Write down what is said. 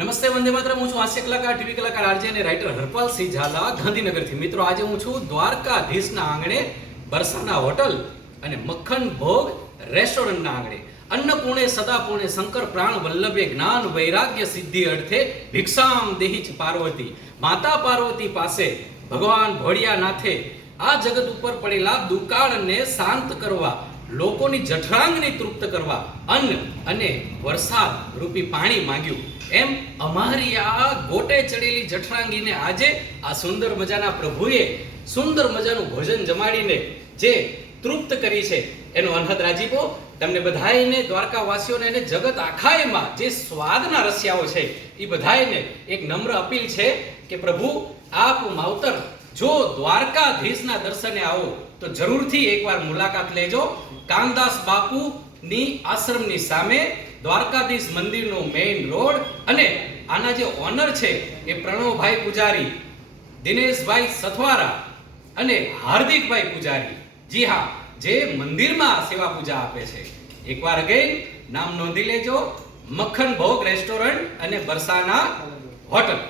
નમસ્તે, વંદે માતરમ. હું છું હાસ્ય કલાકાર, ટીવી કલાકાર, આરજે અને રાઇટર હરપાલસિંહ ઝાલા, ગાંધીનગરથી. મિત્રો, આજે હું છું દ્વારકાધીશના આંગણે, બરસાના હોટલ અને મક્ખન ભોગ રેસ્ટોરન્ટના આંગણે. અન્નપૂર્ણે સદાપૂર્ણે શંકર પ્રાણ વલ્લભે જ્ઞાન વૈરાગ્ય સિદ્ધિ અર્થે ભિક્ષામ દેહિચ પાર્વતી. માતા પાર્વતી પાસે ભગવાન ભોળિયાનાથે આ જગત ઉપર પડેલા દુકાળને શાંત કરવા, લોકોની જઠરાંગને તૃપ્ત કરવા અન્ન અને વરસાદ રૂપી પાણી માંગ્યું. એમ અમારી આ ગોટે ચડેલી જઠરાંગીને આજે આ સુંદર મજાના પ્રભુએ સુંદર મજાનું ભોજન જમાડીને જે તૃપ્ત કરી છે એનો અનહદ રાજીપો તમને બધાયને, દ્વારકાવાસીઓને અને જગત આખાયમાં જે સ્વાદના રસિયાઓ છે એ બધાયને એક નમ્ર અપીલ છે કે પ્રભુ આપ માવતર જો દ્વારકાધીશના દર્શને આવો તો જરૂરથી એકવાર મુલાકાત લેજો. કામદાસ બાપુની આશ્રમની સામે દ્વારકાધીશ મંદિરનો મેઇન રોડ, અને આના જે ઓનર છે એ પ્રણવભાઈ પૂજારી, દિનેશભાઈ સથવારા અને હાર્દિકભાઈ પૂજારી. જી હા, જે મંદિરમાં સેવા પૂજા આપે છે. એકવાર અગેન નામ નોંધી લેજો, મક્ખન ભોગ રેસ્ટોરન્ટ અને બરસાના હોટલ.